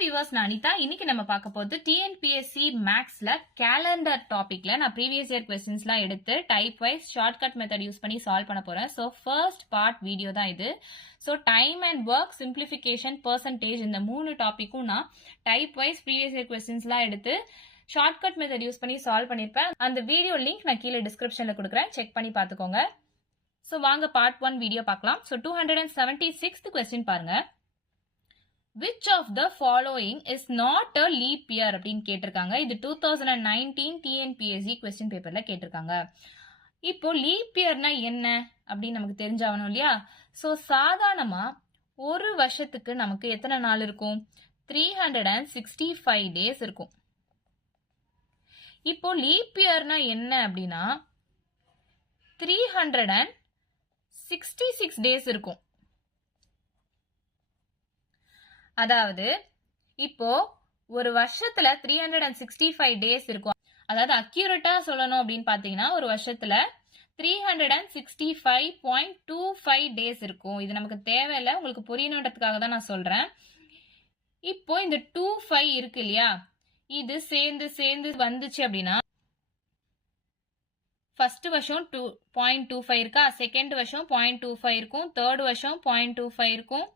Viewers, நான் அனிதா. இன்னைக்கு நம்ம பார்க்க போறது டிஎன்பிஎஸ்சி மேக்ஸ்ல கேலண்டர் டாபிக்ல நான் ப்ரீவியஸ் இயர் கொஸ்டின்ஸ்லாம் எடுத்து type wise shortcut method use பண்ணி சால்வ் பண்ண போறேன். ஸோ ஃபர்ஸ்ட் பார்ட் வீடியோ தான் இது. So time and work, simplification, percentage இந்த 3 டாபிக்கும் நான் டைப் வைஸ் ப்ரீவியஸ் இயர் கொஸ்டின்ஸ்லாம் எடுத்து ஷார்ட்கட் மெத்தட் யூஸ் பண்ணி சால்வ் பண்ணிருப்பேன். அந்த வீடியோ லிங்க் நான் கீழே டிஸ்கிரிப்ஷன்ல கொடுக்குறேன், செக் பண்ணி பார்த்துக்கோங்க. ஸோ வாங்க பார்ட் 1 வீடியோ பார்க்கலாம். ஸோ 276th கொஸ்டின் பாருங்க. Which of the following is not a leap year அப்படின்னு கேட்டிருக்காங்க. இது 2019 டிஎன்பிஎஸ்சி கொஸ்டின் பேப்பர்ல கேட்டிருக்காங்க. இப்போ லீப் இயர்னா என்ன அப்படின்னு நமக்கு தெரிஞ்சாகணும் இல்லையா? ஸோ சாதாரணமா ஒரு வருஷத்துக்கு நமக்கு எத்தனை நாள் இருக்கும்? 365 டேஸ் இருக்கும். இப்போ லீப் இயர்னா என்ன அப்படின்னா 366 டேஸ் இருக்கும். அதாவது இப்போ ஒரு வருஷத்துல 365 டேஸ் இருக்கும். அதாவது அக்யூரேட்டா சொல்லணும் அப்படின்னு பாத்தீங்கன்னா ஒரு வருஷத்துல 365.25 டேஸ் இருக்கும். இது நமக்கு தேவையில்லை, உங்களுக்கு புரியணுன்றதுக்காக தான் நான் சொல்றேன். இப்போ இந்த 25 இருக்கு இல்லையா, இது சேர்ந்து சேர்ந்து வந்துச்சு அப்படின்னா ஃபர்ஸ்ட் வருஷம் 0.25 இருக்கா, செகண்ட் வருஷம் 0.25 இருக்கும், தேர்ட் வருஷம் 0.25 இருக்கும்,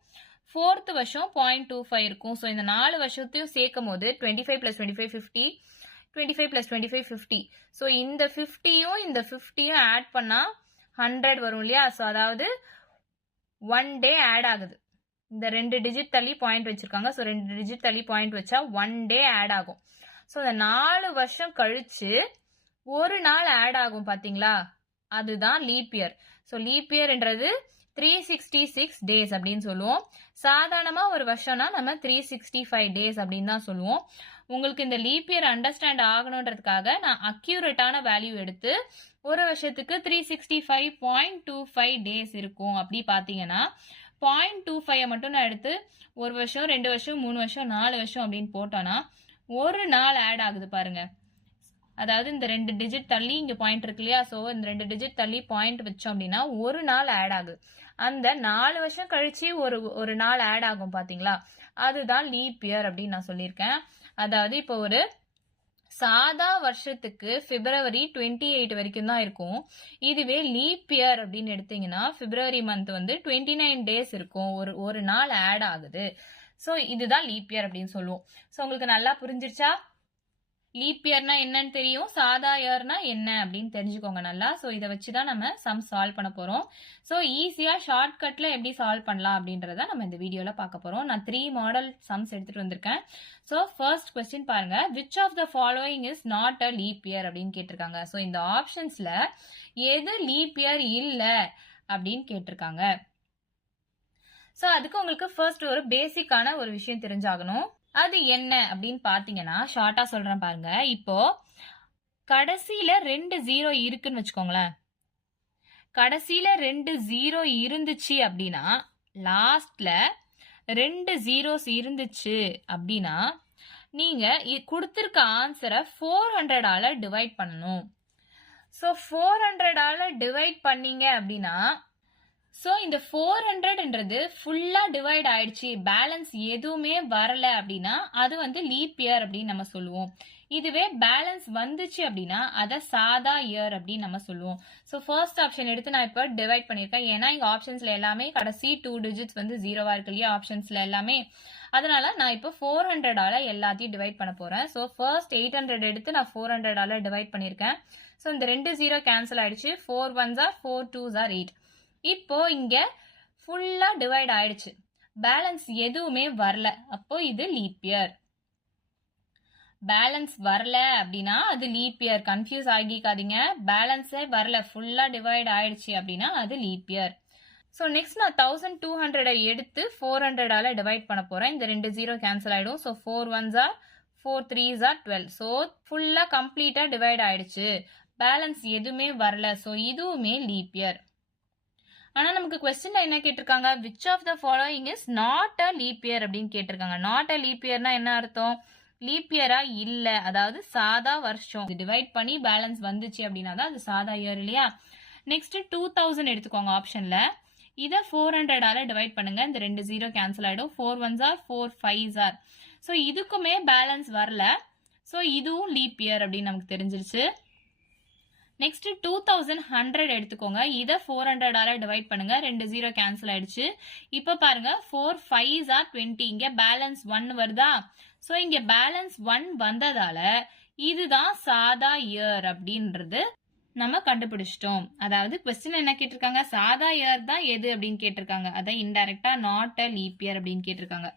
ஃபோர்த் வருஷம் 0.25 இருக்கும். ஸோ இந்த 4 வருஷத்தையும் சேர்க்கும் போது 25 + 25 50, 25 + 25 50. ஸோ இந்த 50யும் இந்த 50யும் ஆட் பண்ணா 100 வரும் இல்லையா? ஸோ அதாவது 1 டே ஆட் ஆகுது. இந்த 2 டிஜிட் தள்ளி பாயிண்ட் வச்சிருக்காங்க. ஸோ 2 டிஜிட் தள்ளி பாயிண்ட் வச்சா 1 டே ஆட் ஆகும். ஸோ இந்த 4 வருஷம் கழிச்சு ஒரு நாள் ஆட் ஆகும் பாத்தீங்களா, அதுதான் லீப் இயர். ஸோ லீப் இயர்ன்றது 366 டேஸ் அப்படின்னு சொல்லுவோம். சாதாரணமா ஒரு வருஷம்னா நம்ம 365 டேஸ் அப்படின்னு தான் சொல்லுவோம். உங்களுக்கு இந்த லீப் இயர் அண்டர்ஸ்டாண்ட் ஆகணுன்றதுக்காக நான் அக்யூரேட்டான வேல்யூ எடுத்து ஒரு வருஷத்துக்கு 365.25 டேஸ் இருக்கும். அப்படி பாத்தீங்கன்னா 0.25 மட்டும் நான் எடுத்து ஒரு வருஷம், 2 வருஷம், 3 வருஷம், 4 வருஷம் அப்படின்னு போட்டோம்னா ஒரு நாள் ஆட் ஆகுது பாருங்க. அதாவது இந்த 2 டிஜிட் தள்ளி இங்க பாயிண்ட் இருக்கு இல்லையா, சோ இந்த 2 டிஜிட் தள்ளி பாயிண்ட் வச்சோம் அப்படின்னா ஒரு நாள் ஆட் ஆகுது. அந்த 4 வருஷம் கழிச்சு ஒரு நாள் ஆட் ஆகும் பாத்தீங்களா, அதுதான் லீப் இயர் அப்படின்னு நான் சொல்லியிருக்கேன். அதாவது இப்போ ஒரு சாதா வருஷத்துக்கு பிப்ரவரி 28 வரைக்கும் தான் இருக்கும். இதுவே லீப் இயர் அப்படின்னு எடுத்தீங்கன்னா பிப்ரவரி மந்த் வந்து 29 டேஸ் இருக்கும், ஒரு நாள் ஆட் ஆகுது. சோ இதுதான் லீப் இயர் அப்படின்னு சொல்லுவோம். சோ உங்களுக்கு நல்லா புரிஞ்சிருச்சா? லீப் இயர்னா என்னன்னு தெரியும், சாதா இயர்னா என்ன அப்படின்னு தெரிஞ்சுக்கோங்க நல்லா. ஸோ இதை வச்சுதான் நம்ம சம் சால்வ் பண்ண போறோம். ஸோ ஈஸியா ஷார்ட்கட்ல எப்படி சால்வ் பண்ணலாம் அப்படின்றத நம்ம இந்த வீடியோல பார்க்க போறோம். நான் 3 மாடல் சம்ஸ் எடுத்துட்டு வந்திருக்கேன். ஸோ ஃபர்ஸ்ட் கொஸ்டின் பாருங்க, which of the following is not a leap year அப்படின்னு கேட்டிருக்காங்க. ஸோ இந்த ஆப்ஷன்ஸ்ல எது லீப் இயர் இல்ல அப்படின்னு கேட்டிருக்காங்க. ஸோ அதுக்கு உங்களுக்கு ஃபர்ஸ்ட் ஒரு பேசிக்கான ஒரு விஷயம் தெரிஞ்சாகணும். அது என்ன அப்படின்னு பாத்தீங்கன்னா ஷார்ட்டா சொல்றேன் பாருங்க. இப்போ கடைசியில 2 0 இருக்குன்னு வச்சுக்கோங்களேன். கடைசியில 2 0 இருந்துச்சு அப்படின்னா, லாஸ்ட்ல 2 zeros இருந்துச்சு அப்படின்னா நீங்க கொடுத்திருக்க ஆன்சரை 400ஆல டிவைட் பண்ணணும். ஸோ 400ஆல டிவைட் பண்ணீங்க அப்படின்னா சோ இந்த 400ன்றது ஃபுல்லா டிவைட் ஆயிடுச்சு, பேலன்ஸ் எதுவுமே வரல அப்படின்னா அது வந்து லீப் இயர் அப்படின்னு நம்ம சொல்லுவோம். இதுவே பேலன்ஸ் வந்துச்சு அப்படின்னா அத சாதா இயர் அப்படின்னு நம்ம சொல்லுவோம். சோ ஃபர்ஸ்ட் ஆப்ஷன் எடுத்து நான் இப்ப டிவைட் பண்ணிருக்கேன். ஏன்னா இங்க ஆப்ஷன்ஸ்ல எல்லாமே கடைசி 2 டிஜிட்ஸ் வந்து 0வா இருக்கு இல்லையா ஆப்ஷன்ஸ்ல எல்லாமே. அதனால நான் இப்ப 400ஆல எல்லாத்தையும் டிவைட் பண்ண போறேன். சோ ஃபர்ஸ்ட் 800 எடுத்து நான் 400ஆல டிவைட் பண்ணிருக்கேன். சோ இந்த 2 0 கேன்சல் ஆயிடுச்சு. 4 1s are 4 2s are 8. இப்போ இங்க ஃபுல்லா டிவைட் ஆயிடுச்சு, பேலன்ஸ் எதுவுமே வரல. அப்போ இது லீப் இயர். பேலன்ஸ் வரல அப்படின்னா அது லீப் இயர். கன்ஃபியூஸ் ஆகிக்காதீங்க, பேலன்ஸே வரல, ஃபுல்லா டிவைட் ஆயிடுச்சு அப்படின்னா அது லீப் இயர். ஸோ நெக்ஸ்ட் நான் 1200 எடுத்து 400ஆல டிவைட் பண்ண போறேன். இந்த 2 0 கேன்சல் ஆயிடும். So 4 1s are 4 3s are 12. So ஃபுல்லா கம்ப்ளீட்டா டிவைட் ஆயிடுச்சு, பேலன்ஸ் எதுவுமே வரல. ஸோ இதுவுமே லீப் இயர். ஆனா நமக்கு கொஸ்டின்ல என்ன கேட்டிருக்காங்க, which of the following is not a leap year அப்படின்னு கேட்டிருக்காங்க. நாட் அ லீப் இயர்னா என்ன அர்த்தம்? லீப் இயரா இல்ல, அதாவது சாதா வருஷம். டிவைட் பண்ணி பேலன்ஸ் வந்துச்சு அப்படின்னா தான் அது சாதா இயர் இல்லையா? நெக்ஸ்ட் 2000 எடுத்துக்கோங்க ஆப்ஷன்ல. இதை 400 டிவைட் பண்ணுங்க. இந்த 2 0 கேன்சல் ஆயிடும். 4 1s are 4 5s are. So இதுக்குமே பேலன்ஸ் வரல. ஸோ இதுவும் லீப் இயர் அப்படின்னு நமக்கு தெரிஞ்சிருச்சு. நெக்ஸ்ட் 2100 எடுத்துக்கோங்க. இதை 400 டிவைட் பண்ணுங்க. 2 0 கேன்சல் ஆயிடுச்சு. இப்போ பாருங்க 4 5s are 20. இங்க பேலன்ஸ் 1 வருதா? ஸோ இங்க பேலன்ஸ் 1 வந்ததால இதுதான் சாதா இயர் அப்படின்றது நம்ம கண்டுபிடிச்சிட்டோம். அதாவது கொஸ்டின் என்ன கேட்டிருக்காங்க, சாதா இயர் தான் எது அப்படின்னு கேட்டிருக்காங்க. அதான் இன்டைரக்டா நாட் அ லீப் இயர் அப்படின்னு கேட்டிருக்காங்க.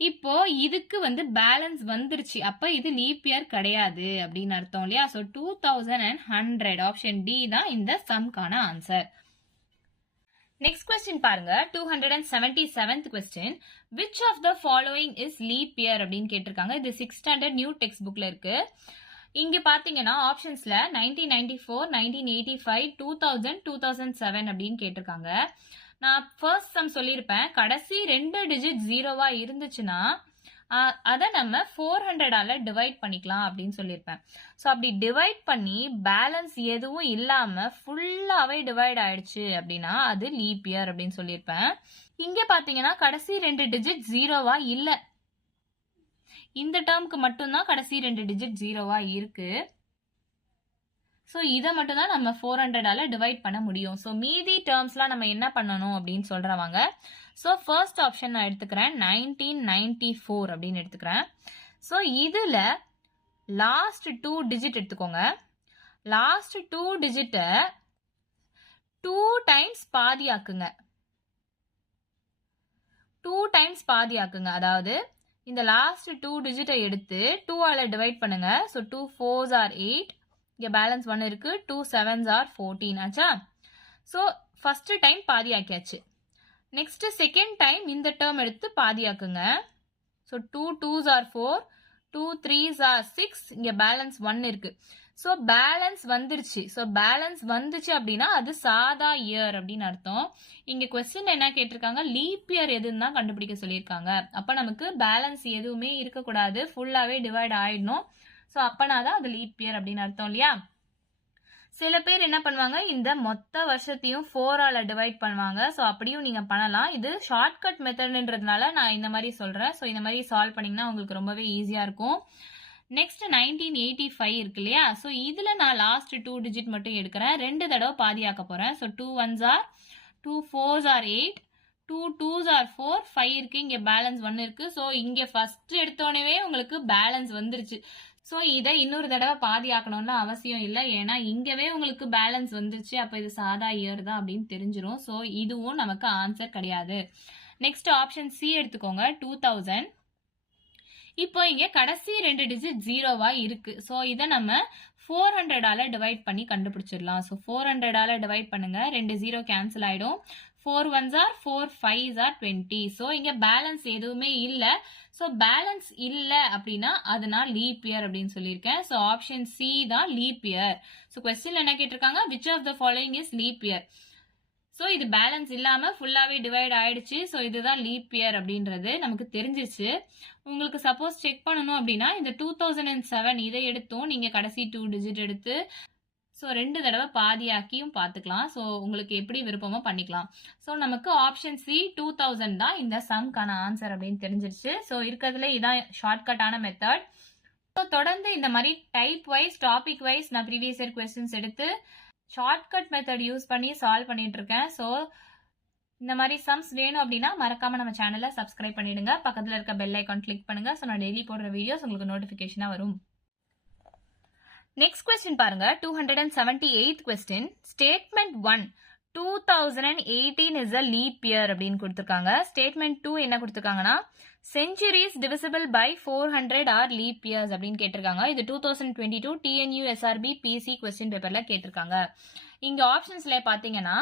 இப்போ இதுக்கு பேலன்ஸ் வந்துருச்சு, அப்ப இது லீப் இயர் கிடையாது அப்படின்னு அர்த்தம் இல்லையா? ஸோ 2100 ஆப்ஷன் டி தான் இந்த சம்கான ஆன்சர். நெக்ஸ்ட் கொஸ்டின் பாருங்க, 277th கொஸ்டின். Which of the following is leap year அப்படின்னு கேட்டிருக்காங்க. இது 6th ஸ்டாண்டர்ட் நியூ டெக்ஸ்ட் புக்ல இருக்கு. இங்க பாத்தீங்கன்னா ஆப்ஷன்ஸ்ல 1994, 1985, 2000, 2007 அப்படின்னு கேட்டிருக்காங்க. நான் ஃபர்ஸ்ட் சம் சொல்லியிருப்பேன், கடைசி 2 டிஜிட் ஜீரோவா இருந்துச்சுன்னா அதை நம்ம 400 டிவைட் பண்ணிக்கலாம் அப்படின்னு சொல்லியிருப்பேன். ஸோ அப்படி டிவைட் பண்ணி பேலன்ஸ் எதுவும் இல்லாம ஃபுல்லாவே டிவைட் ஆயிடுச்சு அப்படின்னா அது லீப் இயர் அப்படின்னு சொல்லியிருப்பேன். இங்க பாத்தீங்கன்னா கடைசி 2 டிஜிட் ஜீரோவா இல்ல, இந்த டேர்முக்கு மட்டும்தான் கடைசி 2 டிஜிட் ஜீரோவா இருக்கு. ஸோ இதை மட்டும் தான் நம்ம 400 டிவைட் பண்ண முடியும். ஸோ மீதி டேர்ம்ஸ்லாம் நம்ம என்ன பண்ணணும் அப்படின்னு சொல்றவாங்க. ஸோ ஃபர்ஸ்ட் ஆப்ஷன் நான் எடுத்துக்கிறேன், 1994 அப்படின்னு எடுத்துக்கிறேன். ஸோ இதுல லாஸ்ட் 2 டிஜிட் எடுத்துக்கோங்க. லாஸ்ட் 2 டிஜிட்டை 2 டைம்ஸ் பாதியாக்குங்க. 2 டைம்ஸ் பாதியாக்குங்க. அதாவது இந்த லாஸ்ட் 2 டிஜிட்டை எடுத்து 2 ஆல டிவைட் பண்ணுங்க. So 2 4s are 8. இங்க பேலன்ஸ் 1 இருக்கு. 2 7s are 14 ஆச்சா? ஸோ ஃபர்ஸ்ட் டைம் பாதியாக்கியாச்சு. நெக்ஸ்ட் செகண்ட் டைம் இந்த டேர்ம் எடுத்து பாதியாக்குங்க. So 2 2s are 4, 2 3s are 6. இங்க பேலன்ஸ் 1 இருக்கு. ஸோ பேலன்ஸ் வந்துருச்சு. ஸோ பேலன்ஸ் வந்துச்சு அப்படின்னா அது சாதா இயர் அப்படின்னு அர்த்தம். இங்க கொஸ்டின் என்ன கேட்டிருக்காங்க, லீப் இயர் எதுன்னு தான் கண்டுபிடிக்க சொல்லியிருக்காங்க. அப்ப நமக்கு பேலன்ஸ் எதுவுமே இருக்கக்கூடாது, ஃபுல்லாவே டிவைட் ஆயிடணும். ஸோ அப்பனாதான் அது லீப் இயர் அப்படின்னு அர்த்தம் இல்லையா? சில பேர் என்ன பண்ணுவாங்க, இந்த மொத்த வருஷத்தையும் 4 ஆல டிவைட் பண்ணுவாங்க. ஸோ அப்படியும் நீங்க பண்ணலாம். இது ஷார்ட்கட் மெத்தட்ன்றதுனால நான் இந்த மாதிரி சொல்றேன். ஸோ இந்த மாதிரி சால்வ் பண்ணீங்கன்னா உங்களுக்கு ரொம்பவே ஈஸியா இருக்கும். நெக்ஸ்ட் 1985 இருக்கு இல்லையா? ஸோ இதுல நான் லாஸ்ட் 2 டிஜிட் மட்டும் எடுக்கிறேன். 2 தடவை பாதியாக்க போறேன். So 2 1s are 2 4s are 8, 2 2s are 4, 5 இருக்கு. இங்க பேலன்ஸ் 1 இருக்கு. ஸோ இங்க ஃபர்ஸ்ட் எடுத்தோடனே உங்களுக்கு பேலன்ஸ் வந்துருச்சு. ஸோ இதை இன்னொரு தடவை பாதி ஆக்கணும்னு அவசியம் இல்லை, ஏன்னா இங்கவே உங்களுக்கு பேலன்ஸ் வந்துருச்சு. அப்போ இது சாதா இயர் தான் அப்படின்னு தெரிஞ்சிடும். ஸோ இதுவும் நமக்கு ஆன்சர் கிடையாது. நெக்ஸ்ட் ஆப்ஷன் சி எடுத்துக்கோங்க, 2000. இப்போ இங்க கடைசி 2 டிஜிட் ஜீரோவா இருக்கு. ஸோ இதை நம்ம 400 டிவைட் பண்ணி கண்டுபிடிச்சிடலாம். ஸோ 400 டிவைட் பண்ணுங்க. 2 0 கேன்சல் ஆயிடும். 4 1s are 4 5s are 20. So இங்க பேலன்ஸ் எதுவுமே இல்ல. ஸோ பேலன்ஸ் இல்ல அப்படின்னா அதனால லீப் இயர் அப்படின்னு சொல்லியிருக்கேன். ஸோ ஆப்ஷன் சி தான் லீப் இயர். ஸோ கொஸ்டின்ல என்ன கேட்டிருக்காங்க, which of the following is leap year. So இது பேலன்ஸ் இல்லாம ஃபுல்லாவே டிவைட் ஆயிடுச்சு. ஸோ இதுதான் லீப் இயர் அப்படின்றது நமக்கு தெரிஞ்சிச்சு. உங்களுக்கு சப்போஸ் செக் பண்ணணும் அப்படின்னா இந்த 2007 இதை எடுத்தும் நீங்க கடைசி 2 டிஜிட் எடுத்து ஸோ 2 தடவை பாதியாக்கியும் பார்த்துக்கலாம். ஸோ உங்களுக்கு எப்படி விருப்பமோ பண்ணிக்கலாம். ஸோ நமக்கு ஆப்ஷன் சி 2000 தான் இந்த சம்கான ஆன்சர் அப்படின்னு தெரிஞ்சிருச்சு. ஸோ இருக்கிறதுல இதான் ஷார்ட்கட்டான மெத்தட். ஸோ தொடர்ந்து இந்த மாதிரி டைப் வைஸ் டாபிக் வைஸ் நான் ப்ரீவியஸ் இயர் கொஸ்டின்ஸ் எடுத்து ஷார்ட்கட் மெத்தட் யூஸ் பண்ணி சால்வ் பண்ணிட்டு இருக்கேன். ஸோ இந்த மாதிரி சம்ஸ் வேணும் அப்படின்னா மறக்காம நம்ம சேனலை சப்ஸ்கிரைப் பண்ணிடுங்க. பக்கத்தில் இருக்க பெல் ஐக்கான் கிளிக் பண்ணுங்க. ஸோ நான் டெய்லி போடுற வீடியோஸ் உங்களுக்கு நோட்டிஃபிகேஷனா வரும். நெக்ஸ்ட் கொஸ்டின் பாருங்க, 278th கொஸ்டின். Statement 1, 2018 is a leap year அப்படின்னு கொடுத்துருக்காங்க. ஸ்டேட்மெண்ட் 2 என்ன கொடுத்துருக்காங்கன்னா, centuries divisible by 400 are leap years அப்படின்னு கேட்டிருக்காங்க. இது 2022 TNUSRB PC கொஸ்டின் பேப்பர்ல கேட்டிருக்காங்க. இங்க ஆப்ஷன்ஸ்ல பாத்தீங்கன்னா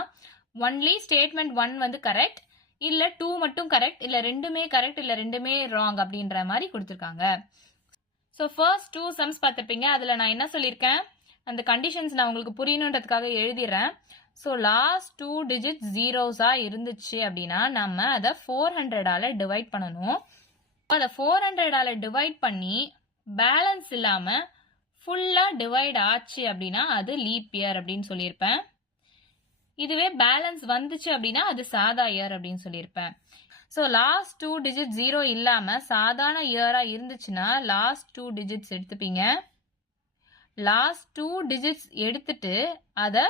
ஒன்லி ஸ்டேட்மெண்ட் 1 கரெக்ட், இல்ல 2 மட்டும் கரெக்ட், இல்ல ரெண்டுமே கரெக்ட், இல்ல ரெண்டுமே ராங் அப்படின்ற மாதிரி கொடுத்துருக்காங்க. ஸோ ஃபர்ஸ்ட் 2 சம்ஸ் பார்த்துருப்பீங்க. அதில் நான் என்ன சொல்லியிருக்கேன், அந்த கண்டிஷன்ஸ் நான் உங்களுக்கு புரியணுன்றதுக்காக எழுதிடுறேன். ஸோ லாஸ்ட் 2 டிஜிட் ஜீரோஸாக இருந்துச்சு அப்படின்னா நம்ம அதை 400 டிவைட் பண்ணணும். அதை 400 டிவைட் பண்ணி பேலன்ஸ் இல்லாமல் ஃபுல்லாக டிவைட் ஆச்சு அப்படின்னா அது லீப் இயர் அப்படின்னு சொல்லியிருப்பேன். இதுவே பேலன்ஸ் வந்துச்சு அப்படின்னா அது சாதா இயர் அப்படின்னு சொல்லியிருப்பேன். ஸோ லாஸ்ட் 2 டிஜிட் 0 இல்லாம சாதாரண இயரா இருந்துச்சுன்னா லாஸ்ட் 2 டிஜிட்ஸ் எடுத்துப்பீங்க. லாஸ்ட் 2 டிஜிட்ஸ் எடுத்துட்டு அதை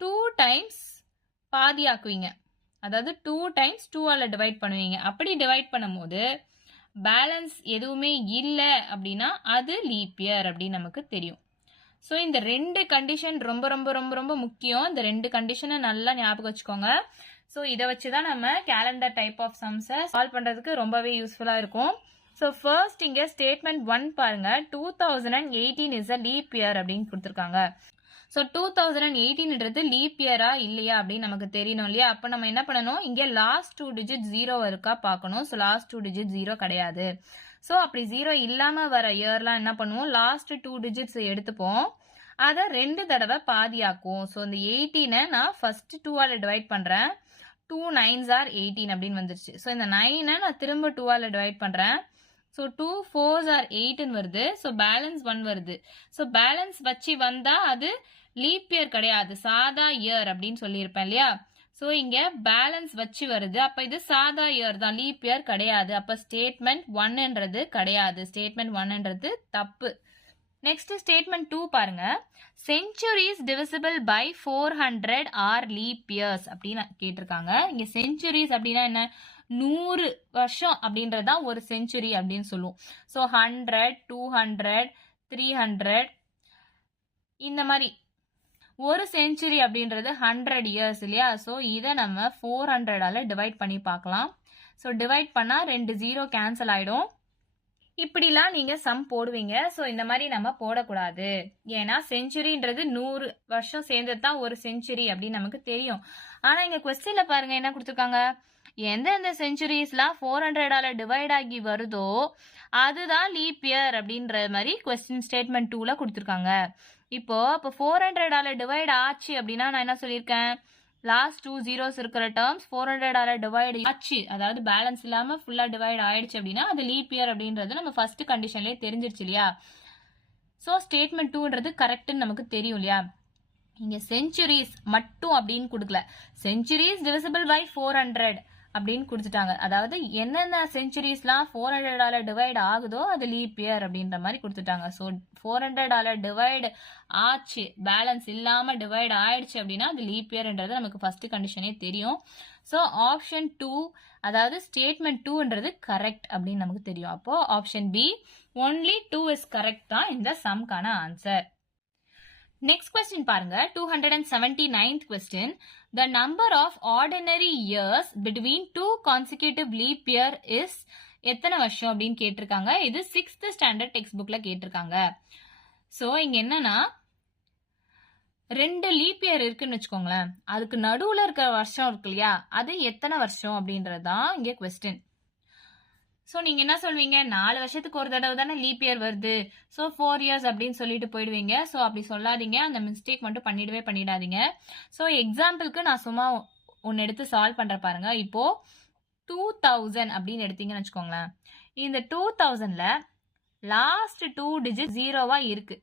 2 டைம்ஸ் பாதியாக்குவீங்க. அதாவது 2 டைம்ஸ் 2ஆல டிவைட் பண்ணுவீங்க. அப்படி டிவைட் பண்ணும்போது பேலன்ஸ் எதுவுமே இல்லை அப்படின்னா அது லீப் இயர் அப்படின்னு நமக்கு தெரியும். ஸோ இந்த 2 கண்டிஷன் ரொம்ப ரொம்ப ரொம்ப ரொம்ப முக்கியம். இந்த 2 கண்டிஷனை நல்லா ஞாபகம் வச்சுக்கோங்க. ஸோ இதை வச்சு தான் நம்ம கேலண்டர் டைப் ஆஃப் சம்ஸை சால்வ் பண்ணுறதுக்கு ரொம்பவே யூஸ்ஃபுல்லாக இருக்கும். ஸோ ஃபர்ஸ்ட் இங்கே ஸ்டேட்மெண்ட் 1 பாருங்க, 2018 இஸ் அ லீப் இயர் அப்படின்னு கொடுத்துருக்காங்க. ஸோ 2018ன்றது லீப் இயரா இல்லையா அப்படின்னு நமக்கு தெரியணும் இல்லையா? அப்போ நம்ம என்ன பண்ணணும், இங்கே லாஸ்ட் 2 டிஜிட் 0 இருக்கா பார்க்கணும். ஸோ லாஸ்ட் 2 டிஜிட் 0 கிடையாது. ஸோ அப்படி 0 இல்லாமல் வர இயர்லாம் என்ன பண்ணுவோம், லாஸ்ட் 2 டிஜிட்ஸ் எடுத்துப்போம், அதை 2 தடவை பாதியாக்கும். ஸோ இந்த 18 நான் ஃபர்ஸ்ட் 2ஆல டிவைட் பண்ணுறேன். 2 9s are 18 அப்படின்னு வந்துருச்சு. ஸோ இந்த 9 நான் திரும்ப 2ஆல டிவைட் பண்ணுறேன். ஸோ 2 4s are 8 வருது. ஸோ பேலன்ஸ் 1 வருது. ஸோ பேலன்ஸ் வச்சு வந்தா அது லீப் இயர் கிடையாது, சாதா இயர் அப்படின்னு சொல்லியிருப்பேன் இல்லையா? ஸோ இங்க பேலன்ஸ் வச்சு வருது, அப்ப இது சாதா இயர் தான், லீப் இயர் கிடையாது. அப்ப ஸ்டேட்மெண்ட் 1ன்றது கிடையாது, ஸ்டேட்மெண்ட் 1ன்றது தப்பு. நெக்ஸ்ட் ஸ்டேட்மெண்ட் 2 பாருங்க, centuries divisible by 400 are leap years அப்படின்னு கேட்டிருக்காங்க. இங்க செஞ்சுரிஸ் அப்படின்னா என்ன, 100 வருஷம் அப்படின்றதான் ஒரு செஞ்சுரி அப்படின்னு சொல்லுவோம். ஸோ 100 200 300 இந்த மாதிரி ஒரு செஞ்சுரி அப்படின்றது 100 இயர்ஸ் இல்லையா? ஸோ இதை நம்ம 400ஆல டிவைட் பண்ணி பார்க்கலாம். ஸோ டிவைட் பண்ணால் 2 0 கேன்சல் ஆகிடும். இப்படிலாம் நீங்கள் சம் போடுவீங்க. ஸோ இந்த மாதிரி நம்ம போடக்கூடாது. ஏன்னா செஞ்சுரின்றது 100 வருஷம் சேர்ந்தது தான் ஒரு செஞ்சுரி அப்படின்னு நமக்கு தெரியும். ஆனால் இங்கே கொஸ்டினில் பாருங்க என்ன கொடுத்துருக்காங்க, எந்தெந்த செஞ்சுரிஸ்லாம் 400ஆல டிவைட் ஆகி வருதோ அதுதான் லீப் இயர் அப்படின்ற மாதிரி கொஸ்டின் ஸ்டேட்மெண்ட் 2ல கொடுத்துருக்காங்க. இப்போ 400ஆல டிவைட் ஆச்சு அப்படின்னா நான் என்ன சொல்லியிருக்கேன், லாஸ்ட் 2 zeros இருக்கிற டேர்ம்ஸ் 400ஆல டிவைட் ஆச்சு, அதாவது பேலன்ஸ் இல்லாமல் ஃபுல்லாக டிவைட் ஆயிடுச்சு அப்படின்னா அது லீப் இயர் அப்படின்றது நம்ம ஃபர்ஸ்ட் கண்டிஷன்லேயே தெரிஞ்சிருச்சு இல்லையா? ஸோ ஸ்டேட்மெண்ட் 2ன்றது கரெக்டுன்னு நமக்கு தெரியும் இல்லையா? இங்கே செஞ்சுரிஸ் மட்டும் அப்படின்னு கொடுக்கல, செஞ்சுரிஸ் டிவிசிபிள் பை 400 அப்படின்னு கொடுத்துட்டாங்க. அதாவது என்னென்ன செஞ்சுரிஸ்லாம் 400ஆல டிவைட் ஆகுதோ அது லீப் இயர் அப்படின்ற மாதிரி கொடுத்துட்டாங்க. ஸோ 400ஆல டிவைட் ஆச்சு, பேலன்ஸ் இல்லாம டிவைட் ஆயிடுச்சு அப்படின்னா அது லீப் இயர்ன்றது நமக்கு ஃபர்ஸ்ட் கண்டிஷனே தெரியும். ஸோ ஆப்ஷன் 2 அதாவது ஸ்டேட்மெண்ட் 2ன்றது கரெக்ட் அப்படின்னு நமக்கு தெரியும். அப்போ option be only 2 is correct தான் இந்த சம்கான ஆன்சர். நெக்ஸ்ட் கொஸ்டின் பாருங்க, 279th question, the number of ordinary years between 2 consecutive leap year is எத்தனை வருஷம் அப்படின்னு கேட்டிருக்காங்க. இது 6th ஸ்டாண்டர்ட் டெக்ஸ்ட் புக்ல கேட்டிருக்காங்க. ஸோ இங்க என்னன்னா 2 லீப் இயர் இருக்குன்னு வச்சுக்கோங்களேன், அதுக்கு நடுவுல இருக்கிற வருஷம் இருக்கு இல்லையா, அது எத்தனை வருஷம் அப்படின்றதுதான் இங்க கொஸ்டின். ஸோ நீங்கள் என்ன சொல்வீங்க, 4 வருஷத்துக்கு ஒரு தடவை தானே லீப் இயர் வருது, ஸோ 4 years அப்படின்னு சொல்லிட்டு போயிடுவீங்க. ஸோ அப்படி சொல்லாதீங்க, அந்த மிஸ்டேக் மட்டும் பண்ணிடாதீங்க. ஸோ எக்ஸாம்பிளுக்கு நான் சும்மா ஒன்று எடுத்து சால்வ் பண்ணுற பாருங்க. இப்போ 2000 அப்படின்னு எடுத்தீங்கன்னு வச்சுக்கோங்களேன், இந்த 2000ல லாஸ்ட் 2 டிஜிட் 0வா இருக்கு.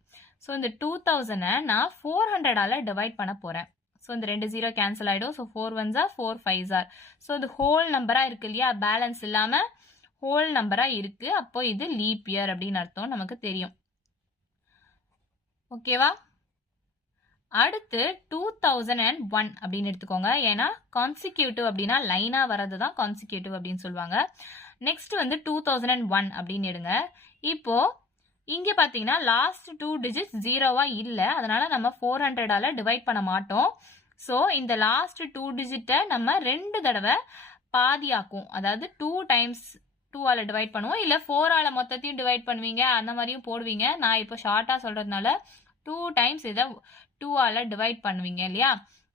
ஸோ இந்த 2000 நான் 400ஆல டிவைட் பண்ண போறேன். ஸோ இந்த 2 0 கேன்சல் ஆயிடும். So 4 1s are 4 5s are. So இது ஹோல் நம்பரா இருக்கு இல்லையா, பேலன்ஸ் இல்லாம ஹோல் நம்பரா இருக்கு. அப்போ இது லீப் இயர் அப்படின்னு அர்த்தம் நமக்கு தெரியும். ஓகேவா? அடுத்து 2001 அப்படின்னு எடுத்துக்கோங்க. ஏன்னா கான்சிக்யூட்டிவ் அப்படின்னா லைனா வரது தான் கான்சிக்யூட்டிவ் அப்படின்னு சொல்லுவாங்க. நெக்ஸ்ட் வந்து 2001 அப்படின்னு எடுங்க. இப்போ இங்க பாத்தீங்கன்னா லாஸ்ட் 2 டிஜிட்ஸ் 0வா இல்ல, அதனால நம்ம 400ஆல டிவைட் பண்ண மாட்டோம். ஸோ இந்த லாஸ்ட் 2 டிஜிட்டை நம்ம 2 தடவை பாதியாக்கும், அதாவது 2 டைம்ஸ் 2ஆல டிவைட் பண்ணுவோம், இல்ல 4ஆல மொத்தத்தையும் டிவைட் பண்ணுவீங்க, அந்த மாதிரியும் போடுவீங்க. நான் இப்போ ஷார்ட்டா சொல்றதுனால 2 டைம்ஸ் இதை 2ஆல டிவைட் பண்ணுவீங்க இல்லையா?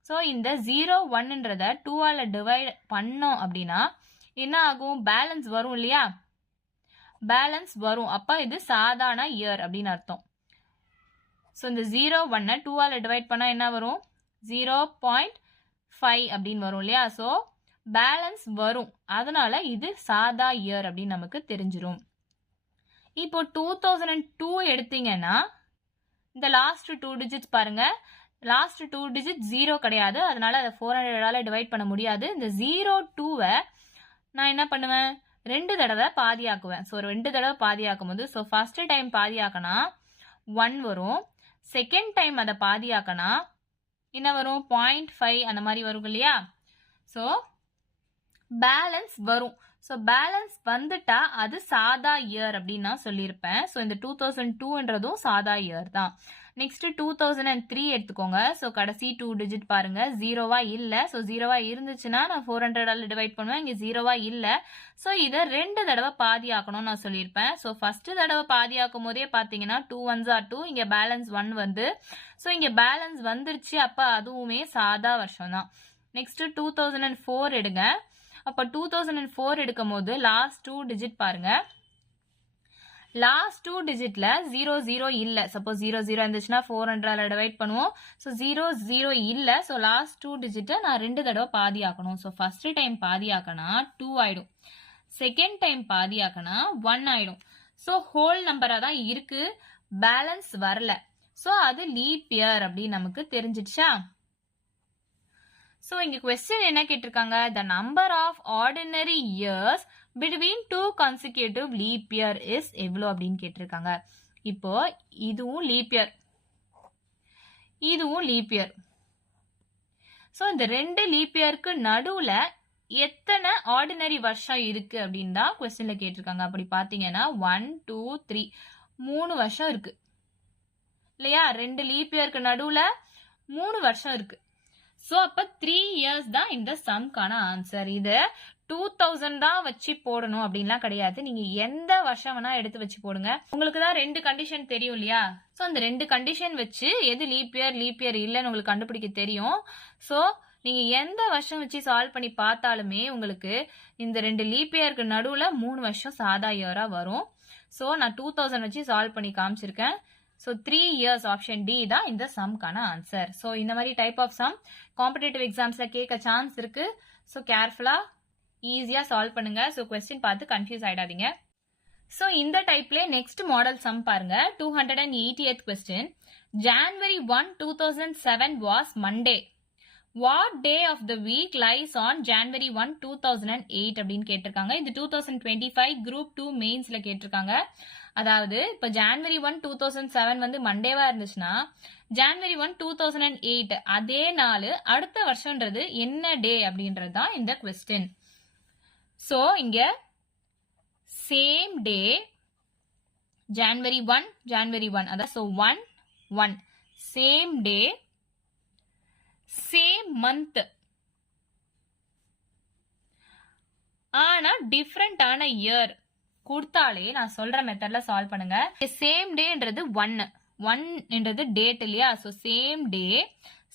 ஸோ இந்த 01ன்றத 2ஆல டிவைட் பண்ணோம் அப்படின்னா என்ன ஆகும், பேலன்ஸ் வரும் இல்லையா, பேலன்ஸ் வரும். அப்ப இது சாதாரண இயர் அப்படின்னு அர்த்தம். ஸோ இந்த 01 2ஆல டிவைட் பண்ணா என்ன வரும், 0.5 அப்படின்னு வரும் இல்லையா? ஸோ பேலன்ஸ் வரும், அதனால இது சாதா இயர் அப்படின்னு நமக்கு தெரிஞ்சிரும். இப்போ 2002 எடுத்தீங்கன்னா இந்த லாஸ்ட் 2 டிஜிட்ஸ் பாருங்க, லாஸ்ட் 2 டிஜிட் 0 கிடையாது, அதனால அதை 400ஆல டிவைட் பண்ண முடியாது. இந்த 0-2வை நான் என்ன பண்ணுவேன், 2 தடவை பாதியாக்குவேன். ஸோ 2 தடவை பாதியாக்கும் போது, ஸோ ஃபர்ஸ்ட் டைம் பாதியாக்கனா 1 வரும், செகண்ட் டைம் அதை பாதியாக்கனா என்ன வரும், 0.5 அந்த மாதிரி வரும் இல்லையா. ஸோ பேலன்ஸ் வரும். ஸோ பேலன்ஸ் வந்துட்டா அது சாதா இயர் அப்படின்னு நான் சொல்லியிருப்பேன். ஸோ இந்த 2002ன்றதும் சாதா இயர் தான். நெக்ஸ்ட் 2003 எடுத்துக்கோங்க. ஸோ கடைசி 2 டிஜிட் பாருங்க, ஜீரோவா இல்ல. ஸோ ஜீரோவா இருந்துச்சுன்னா நான் 400ஆல டிவைட் பண்ணுவேன், இங்க ஜீரோவா இல்ல. ஸோ இதை 2 தடவை பாதி ஆக்கணும்னு நான் சொல்லியிருப்பேன். ஸோ ஃபர்ஸ்ட் தடவை பாதி ஆக்கும் போதே பாத்தீங்கன்னா 2 1s are 2, இங்க பேலன்ஸ் 1 வந்து, ஸோ இங்க பேலன்ஸ் வந்துருச்சு, அப்ப அதுவுமே சாதா வருஷம் தான். நெக்ஸ்ட் 2004 எடுங்க. அப்ப 2004 எடுக்கும் போது லாஸ்ட் 2 டிஜிட் பாருங்க, லாஸ்ட் 2 டிஜிட்ல 0 இல்ல. சப்போஸ் 0 இருந்துச்சுன்னா 400ஆல டிவைட் பண்ணுவோம். ஸோ 0 இல்ல. ஸோ லாஸ்ட் 2 டிஜிட்டை நான் 2 தடவை பாதி ஆக்கணும். ஸோ ஃபர்ஸ்ட் டைம் பாதி ஆக்கனா 2 ஆயிடும், செகண்ட் டைம் பாதி ஆக்கனா 1 ஆயிடும். ஸோ ஹோல் நம்பரா தான் இருக்கு, பேலன்ஸ் வரல. ஸோ அது லீப் இயர் அப்படின்னு நமக்கு தெரிஞ்சிடுச்சா. ஸோ இங்க கொஸ்டின் என்ன கேட்டிருக்காங்க, the number of ordinary years between 2 consecutive leap year is எவ்வளோ அப்படின்னு கேட்டிருக்காங்க. இப்போ இதுவும் லீப் இயர், இதுவும் லீப் இயர். ஸோ இந்த 2 லீப் இயருக்கு நடுவுல எத்தனை ஆர்டினரி வருஷம் இருக்கு அப்படின்னு தான் கொஸ்டின்ல கேட்டிருக்காங்க. அப்படி பாத்தீங்கன்னா 1 2 3 3 வருஷம் இருக்கு இல்லையா. 2 லீப் இயருக்கு நடுவுல 3 வருஷம் இருக்கு. சோ அப்ப 3 இயர்ஸ் தான் இந்த சம்கான ஆன்சர். இது 2000 தான் வச்சு போடணும் அப்படின்லாம் கிடையாது, நீங்க எந்த வருஷம் வேணா எடுத்து வச்சு போடுங்க. உங்களுக்கு தான் 2 கண்டிஷன் தெரியும் இல்லையா. சோ அந்த 2 கண்டிஷன் வச்சு எது லீப் இயர் இல்லைன்னு உங்களுக்கு கண்டுபிடிக்க தெரியும். சோ நீங்க எந்த வருஷம் வச்சு சால்வ் பண்ணி பார்த்தாலுமே உங்களுக்கு இந்த 2 லீப் இயருக்கு நடுவுல 3 வருஷம் சாதா இயரா வரும். சோ நான் 2000 வச்சு சால்வ் பண்ணி காமிச்சிருக்கேன். ஸோ 3 இயர்ஸ் ஆப்ஷன் டி தான் இந்த சம்கான ஆன்சர். ஸோ இந்த மாதிரி டைப் ஆஃப் சம் காம்படிட்டிவ் எக்ஸாம்ஸ்ல கேட்க சான்ஸ் இருக்கு. ஸோ கேர்ஃபுல்லா ஈஸியா சால்வ் பண்ணுங்க. ஸோ கொஸ்டின் பார்த்து கன்ஃபியூஸ் ஆயிடாதீங்க. ஸோ இந்த டைப்ல நெக்ஸ்ட் மாடல் சம் பாருங்க. 280th question. January 1, 2007 was Monday. What day of the week lies on January 1, 2008 அப்படின்னு கேட்டிருக்காங்க. இது 2025 குரூப் 2 மெயின்ஸ்ல கேட்டிருக்காங்க. அதாவது இப்ப January 1, 2007 வந்து மண்டேவா இருந்துச்சுன்னா January 1, 2008 அதே நாள் அடுத்த வருஷம்ன்றது என்ன டே அப்படின்றது தான் இந்த கொஸ்டின். சோ இங்க சேம் டே January 1 அதான். So 1 same day same month, ஆனா டிஃபரெண்டான இயர் கொடுத்தாலே நான் சொல்ற மெத்தட்ல சால்வ் பண்ணுங்க. சேம் டேன்றது 1 டேட் இல்லையா. So same day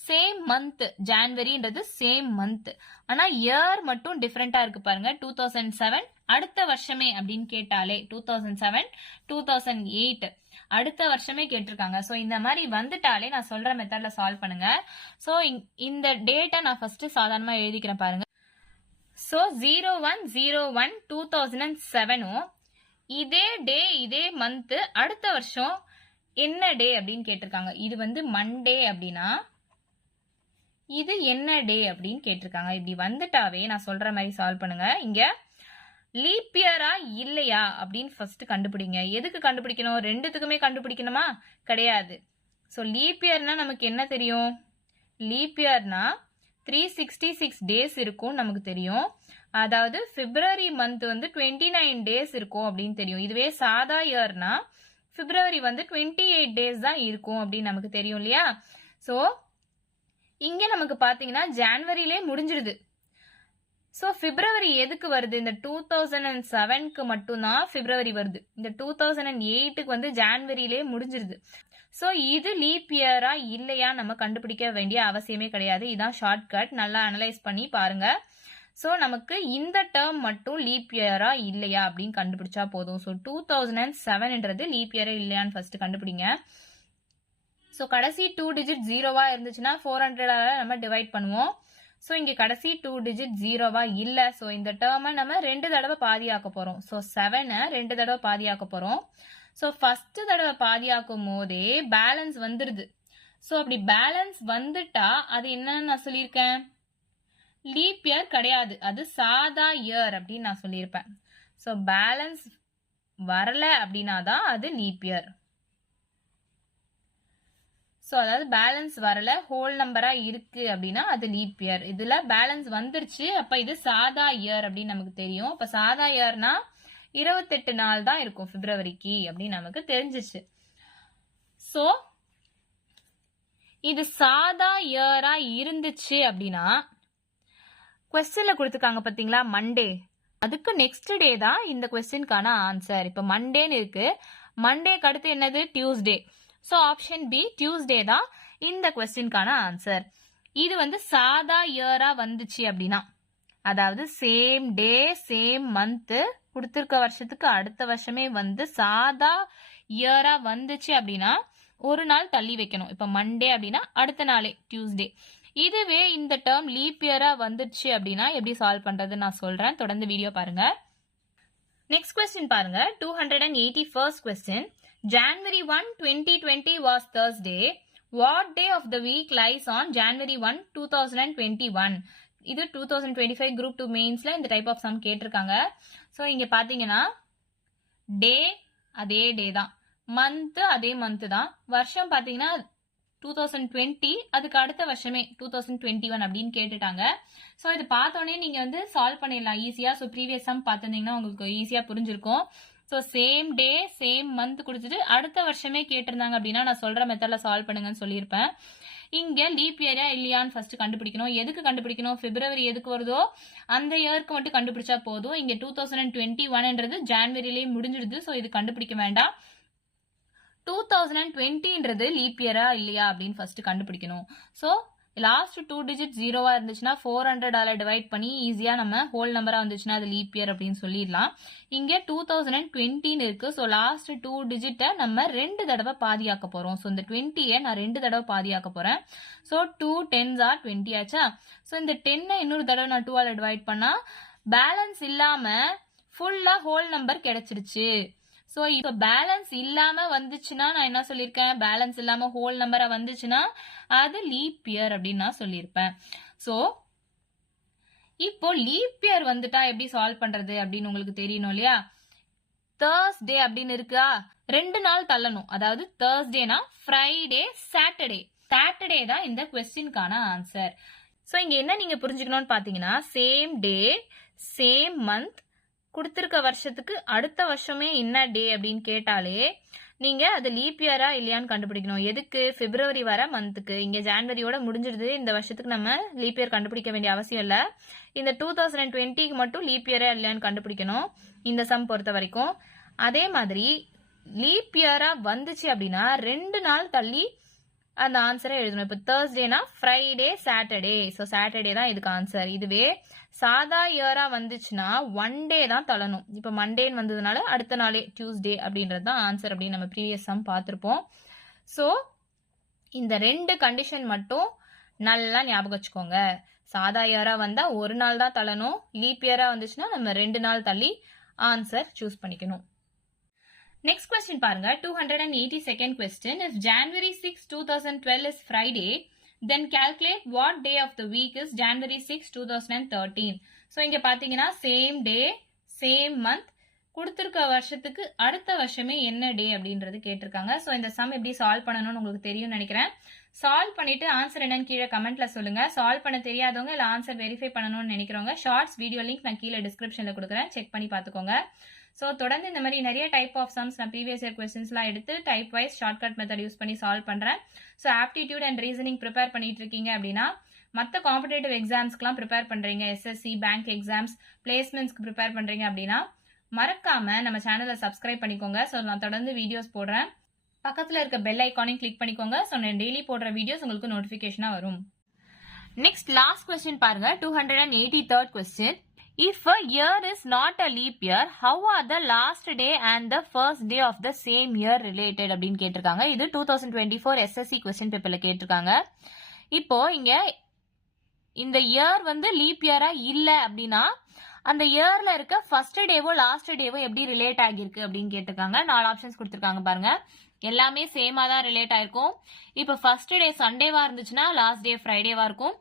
same month, ஜான்வரின்றது சேம் மந்த், ஆனா இயர் மட்டும் டிஃபரெண்டா இருக்கு பாருங்க. 2007 அடுத்த வருஷமே அப்படின்னு கேட்டாலே 2007 2008 அடுத்த வருஷமே கேட்டிருக்காங்க. சோ இந்த மாதிரி வந்துட்டாலே நான் சொல்ற மெத்தட்ல சால்வ் பண்ணுங்க. சோ இந்த டேட்டை நான் ஃபர்ஸ்ட் சாதாரணமா எழுதிக்கிறேன் பாருங்க. சோ 01/01/2007 இதே டே இதே மந்த் அடுத்த வருஷம் என்ன டே அப்படின்னு கேட்டிருக்காங்க. இது வந்து மண்டே அப்படின்னா இது என்ன டே அப்படின்னு கேட்டிருக்காங்க. இப்படி வந்துட்டாவே நான் சொல்ற மாதிரி சால்வ் பண்ணுங்க. இங்க லீப் இயரா இல்லையா அப்படின்னு ஃபர்ஸ்ட் கண்டுபிடிங்க. எதுக்கு கண்டுபிடிக்கணும், ரெண்டுத்துக்குமே கண்டுபிடிக்கணுமா, கிடையாது. ஸோ லீப் இயர்னா நமக்கு என்ன தெரியும், லீப் இயர்னா 366 டேஸ் இருக்கும் நமக்கு தெரியும். அதாவது பிப்ரவரி மந்த் வந்து 29 டேஸ் இருக்கும் அப்படின்னு தெரியும். இதுவே சாதா இயர்னா பிப்ரவரி வந்து 28 டேஸ் தான் இருக்கும் அப்படின்னு நமக்கு தெரியும் இல்லையா. ஸோ இங்க நமக்கு பாத்தீங்கன்னா ஜான்வரியிலே முடிஞ்சிருது. சோ பிப்ரவரி எதுக்கு வருது, இந்த 2007க்கு மட்டும்தான் பிப்ரவரி வருது. இந்த 2008க்கு வந்து ஜான்வரியிலே முடிஞ்சிருது. சோ இது லீப் இயரா இல்லையா நம்ம கண்டுபிடிக்க வேண்டிய அவசியமே கிடையாது. இதான் ஷார்ட்கட், நல்லா அனலைஸ் பண்ணி பாருங்க. சோ நமக்கு இந்த டேர்ம் மட்டும் லீப் இயரா இல்லையா அப்படின்னு கண்டுபிடிச்சா போதும். சோ 2007ன்றது லீப் இயரா இல்லையான்னு ஃபர்ஸ்ட் கண்டுபிடிங்க. சோ கடைசி 2 டிஜிட் ஜீரோவா இருந்துச்சுன்னா 400ஆல நம்ம டிவைட் பண்ணுவோம். சோ இங்க கடைசி 2 டிஜிட் ஜீரோவா இல்ல. சோ இந்த டேர்மை நம்ம 2 தடவை பாதியாக்க போறோம். சோ 7 2 தடவை பாதியாக்க போறோம். சோ ஃபர்ஸ்ட் தடவை பாதியாக்கும் போதே பேலன்ஸ் வந்துருது. ஸோ அப்படி பேலன்ஸ் வந்துட்டா அது என்னன்னு நான் சொல்லியிருக்கேன், லீப் இயர் கிடையாது, அது சாதா இயர் அப்படின்னு நான் சொல்லியிருப்பேன். ஸோ பேலன்ஸ் வரல அப்படின்னா தான் அது லீப் இயர். ஸோ அதாவது பேலன்ஸ் வரல, ஹோல் நம்பரா இருக்கு அப்படின்னா அது லீப் இயர். இதுல பேலன்ஸ் வந்துருச்சு, அப்ப இது சாதா இயர் அப்படின்னு நமக்கு தெரியும். அப்ப சாதா இயர்னா 28 நாள் தான் இருக்கும் பிப்ரவரிக்கு அப்படின்னு நமக்கு தெரிஞ்சிச்சு. ஸோ இது சாதா இயரா இருந்துச்சு அப்படின்னா கொஸ்டின்ல கொடுத்துருக்காங்க பாத்தீங்களா மண்டே, அதுக்கு நெக்ஸ்ட் டே தான் இந்த கொஸ்டின்கான ஆன்சர். இப்ப மண்டேன்னு இருக்கு, மண்டேக்கு அடுத்து என்னது Tuesday. So option B Tuesday தான் இந்த கொஸ்டின்கான ஆன்சர். இது வந்து சாதா இயரா வந்துச்சு அப்படின்னா, அதாவது சேம் டே சேம் மந்த் கொடுத்திருக்க வருஷத்துக்கு அடுத்த வருஷமே வந்து சாதா இயரா வந்துச்சு அப்படின்னா ஒரு நாள் தள்ளி வைக்கணும். இப்ப மண்டே அப்படின்னா அடுத்த நாளே டியூஸ்டே. இதுவே இந்த டேர்ம் லீப் இயரா வந்துச்சு அப்படின்னா எப்படி சால்வ் பண்றது நான் சொல்றேன், தொடர்ந்து வீடியோ பாருங்க. நெக்ஸ்ட் கொஸ்டின் பாருங்க, 281st question. January 1, 2020 was Thursday. What day of the week lies on January 1, 2021? இது 2025 group 2 மெயின்ஸ்ல இந்த டைப் ஆஃப் சம் கேட்டிருக்காங்க. ஸோ இங்க பாத்தீங்கன்னா டே அதே டே தான், மந்த் அதே மந்த் தான், வருஷம் பாத்தீங்கன்னா 2020, அதுக்கு அடுத்த வருஷமே 2021 அப்படின்னு கேட்டுட்டாங்க. ஸோ இது பார்த்தோன்னே நீங்க வந்து சால்வ் பண்ணிடலாம் ஈஸியா. ஸோ ப்ரீவியஸ் சம் பார்த்துருந்தீங்கன்னா உங்களுக்கு ஈஸியா புரிஞ்சிருக்கும். So same day same month கொடுத்துட்டு அடுத்த வருஷமே கேட்டிருந்தாங்க அப்படின்னா நான் சொல்ற மெத்தட்ல சால்வ் பண்ணுங்கன்னு சொல்லியிருப்பேன். இங்க லீப் இயரா இல்லையான்னு ஃபர்ஸ்ட் கண்டுபிடிக்கணும். எதுக்கு கண்டுபிடிக்கணும், பிப்ரவரி எதுக்கு வருதோ அந்த இயருக்கு மட்டும் கண்டுபிடிச்சா போதும். இங்க 2021ன்றது ஜான்வரியிலேயே முடிஞ்சிடுது, ஸோ இது கண்டுபிடிக்க வேண்டாம். 2020ன்றது லீப் இயரா இல்லையா அப்படின்னு ஃபர்ஸ்ட் கண்டுபிடிக்கணும். ஸோ லாஸ்ட் 2 டிஜிட் ஜீரோவா இருந்துச்சுன்னா 400 டிவைட் பண்ணி ஈஸியா நம்ம ஹோல் நம்பரா வந்துச்சுன்னா அது லீப் இயர் அப்படின்னு சொல்லிடலாம். இங்க 2020 இருக்கு, ஸோ லாஸ்ட் 2 டிஜிட்டை நம்ம 2 தடவை பாதியாக்க போறோம். ஸோ இந்த 20யை நான் 2 தடவை பாதியாக்க போறேன். ஸோ 2 10s are 20 ஆச்சா. ஸோ இந்த 10 இன்னொரு தடவை நான் 2ஆல டிவைட் பண்ணா பேலன்ஸ் இல்லாம ஃபுல்லா ஹோல் நம்பர் கிடைச்சிருச்சு. ஸோ இப்போ பேலன்ஸ் இல்லாம வந்துச்சுன்னா நான் என்ன சொல்லியிருக்கேன், பேலன்ஸ் இல்லாம ஹோல் நம்பரா வந்துச்சுன்னா அது லீப் இயர் அப்படின்னு நான் சொல்லியிருப்பேன். ஸோ இப்போ லீப் இயர் வந்துட்டா எப்படி சால்வ் பண்றது அப்படின்னு உங்களுக்கு தெரியணும் இல்லையா. தேர்ஸ்டே அப்படின்னு இருக்கா, 2 நாள் தள்ளணும். அதாவது தேர்ஸ்டேனா ஃப்ரைடே சாட்டர்டே, சாட்டர்டே தான் இந்த கொஸ்டின்கான ஆன்சர். ஸோ இங்க என்ன நீங்க புரிஞ்சுக்கணும்னு பாத்தீங்கன்னா சேம் டே சேம் மந்த் கொடுத்திருக்க வருஷத்துக்கு அடுத்த வருஷமே என்ன டே அப்படின்னு கேட்டாலே நீங்க அது லீப் இயரா இல்லையான்னு கண்டுபிடிக்கணும். எதுக்கு, பிப்ரவரி வர மந்த்துக்கு. இங்க ஜான்வரியோட முடிஞ்சிருது, இந்த வருஷத்துக்கு நம்ம லீப் இயர் கண்டுபிடிக்க வேண்டிய அவசியம் இல்ல. இந்த 2020க்கு மட்டும் லீப் இயரா இல்லையான்னு கண்டுபிடிக்கணும் இந்த சம் பொறுத்த வரைக்கும். அதே மாதிரி லீப் இயரா வந்துச்சு அப்படின்னா 2 நாள் தள்ளி அந்த ஆன்சரை எழுதணும். இப்போ தேர்ஸ்டேனா ஃப்ரைடே சாட்டர்டே, ஸோ சாட்டர்டே தான் இதுக்கு ஆன்சர். இதுவே சாதா இயரா வந்துச்சுன்னா 1 டே தான் தள்ளணும். இப்போ மண்டேன்னு வந்ததுனால அடுத்த நாளே டியூஸ்டே அப்படின்றது தான் ஆன்சர் அப்படின்னு நம்ம ப்ரீவியஸ் சம் பார்த்துருப்போம். ஸோ இந்த 2 கண்டிஷன் மட்டும் நல்லா ஞாபகம் வச்சுக்கோங்க. சாதா இயரா வந்தா 1 நாள் தான் தள்ளணும், லீப் இயரா வந்துச்சுன்னா நம்ம 2 நாள் தள்ளி ஆன்சர் சூஸ் பண்ணிக்கணும். நெக்ஸ்ட் கொஸ்டின் பாருங்க, 282nd question. If January 6, 2012 is Friday, then calculate what day of the week is January 6, 2013. So இங்க பாத்தீங்கன்னா சேம் டே சேம் மந்த் கொடுத்திருக்க வருஷத்துக்கு அடுத்த வருஷமே என்ன டே அப்படின்றது கேட்டிருக்காங்க. ஸோ இந்த சம் எப்படி சால்வ் பண்ணணும்னு உங்களுக்கு தெரியும்னு நினைக்கிறேன். சால்வ் பண்ணிட்டு ஆன்சர் என்னன்னு கீழே கமெண்ட்ல சொல்லுங்க. சால்வ் பண்ண தெரியாதவங்க இல்ல ஆன்சர் வெரிஃபை பண்ணணும்னு நினைக்கிறவங்க ஷார்ட்ஸ் வீடியோ லிங்க் நான் கீழே டிஸ்கிரிப்ஷன்ல கொடுக்குறேன், செக் பண்ணி பாத்துக்கோங்க. ஸோ தொடர்ந்து இந்த மாதிரி நிறைய டைப் ஆஃப் சம்ஸ் நான் ப்ரீவியஸ் இயர் கொஸ்டின்ஸ்லாம் எடுத்து type wise shortcut method use பண்ணி சால்வ் பண்றேன். So aptitude and reasoning prepare பண்ணிட்டு இருக்கீங்க அப்படின்னா, மற்ற காம்படேட்டிவ் எக்ஸாம்ஸ்க்குலாம் ப்ரிப்பேர் பண்றீங்க, எஸ்எஸ்சி பேங்க் எக்ஸாம்ஸ் பிளேஸ்மெண்ட்ஸ்க்கு ப்ரிப்பேர் பண்றீங்க அப்படின்னா மறக்காம நம்ம சேனலை சப்ஸ்கிரைப் பண்ணிக்கோங்க. ஸோ நான் தொடர்ந்து வீடியோஸ் போடுறேன். பக்கத்துல இருக்க பெல் ஐக்கானையும் கிளிக் பண்ணிக்கோங்க. ஸோ நான் டெய்லி போடுற வீடியோஸ் உங்களுக்கு நோட்டிபிகேஷனா வரும். நெக்ஸ்ட் லாஸ்ட் கொஸ்டின் பாருங்க, 283rd question. If a year is not a leap year, how are the last day and the first day of the same year related அப்படின்னு கேட்டிருக்காங்க. இது 2024 SSC question பேப்பர்ல கேட்டிருக்காங்க. இப்போ இங்க இந்த இயர் வந்து லீப் இயரா இல்ல அப்படின்னா அந்த இயர்ல இருக்க ஃபர்ஸ்ட் டேவோ லாஸ்ட் டேவோ எப்படி ரிலேட் ஆகிருக்கு அப்படின்னு கேட்டிருக்காங்க. 4 ஆப்ஷன்ஸ் கொடுத்துருக்காங்க பாருங்க. எல்லாமே சேமா தான் ரிலேட் ஆயிருக்கும். இப்போ ஃபர்ஸ்ட் டே சண்டேவா இருந்துச்சுன்னா லாஸ்ட் டே ஃப்ரைடேவா இருக்கும்.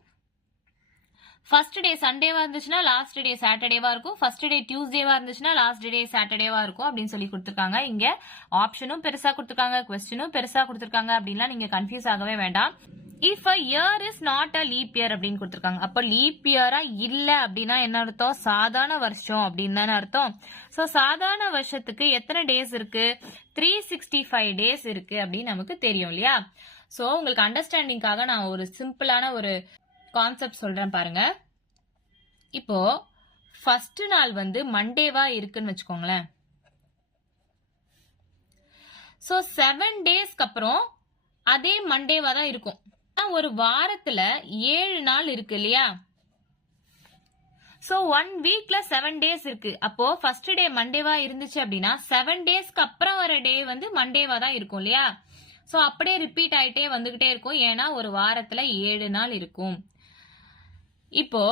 ஃபர்ஸ்ட் டே சண்டேவா இருந்துச்சுன்னா லாஸ்ட் டே சாட்டர்டேவா இருக்கும். ஃபர்ஸ்ட் டே டியூஸ்டேவா இருந்துச்சுன்னா லாஸ்ட் டே சாட்டர்டேவா இருக்கும் அப்படின்னு சொல்லி கொடுத்துருக்காங்க. இங்க ஆப்ஷனும் பெருசா கொடுத்துருக்காங்க, கொஸ்டினும் பெருசா கொடுத்துருக்காங்க அப்படின்லாம் நீங்க கன்ஃபியூஸ் ஆகவே வேண்டாம். If a year is not a leap year அப்படின்னு கொடுத்துருக்காங்க. அப்ப லீப் இயரா இல்ல அப்படின்னா என்ன அர்த்தம்? சாதாரண வருஷம் அப்படின்னு தானே அர்த்தம். சோ சாதாரண வருஷத்துக்கு எத்தனை டேஸ் இருக்கு? 365 டேஸ் இருக்கு அப்படின்னு நமக்கு தெரியும் இல்லையா? சோ உங்களுக்கு அண்டர்ஸ்டாண்டிங்காக நான் ஒரு சிம்பிளான ஒரு கான்செப்ட் சொல்றேன் பாருங்க. இப்போ ஃபர்ஸ்ட் நாள் வந்து மண்டேவா இருக்குன்னு வச்சுக்கோங்களேன். சோ 7 டேஸ்க்கு அப்புறம் அதே மண்டேவா தான் இருக்கும். ஒரு வாரத்துல 7 நாள் இருக்கு இல்லையா? சோ 1 வீக்ல 7 டேஸ் இருக்கு. அப்போ ஃபர்ஸ்ட் டே மண்டேவா இருந்துச்சு அப்படின்னா 7 டேஸ்க்கு அப்புறம் வர டே வந்து மண்டேவா தான் இருக்கும் இல்லையா? சோ அப்படியே ரிப்பீட் ஆயிட்டே வந்துகிட்டே இருக்கும். ஏன்னா ஒரு வாரத்துல 7 நாள் இருக்கும். இப்போ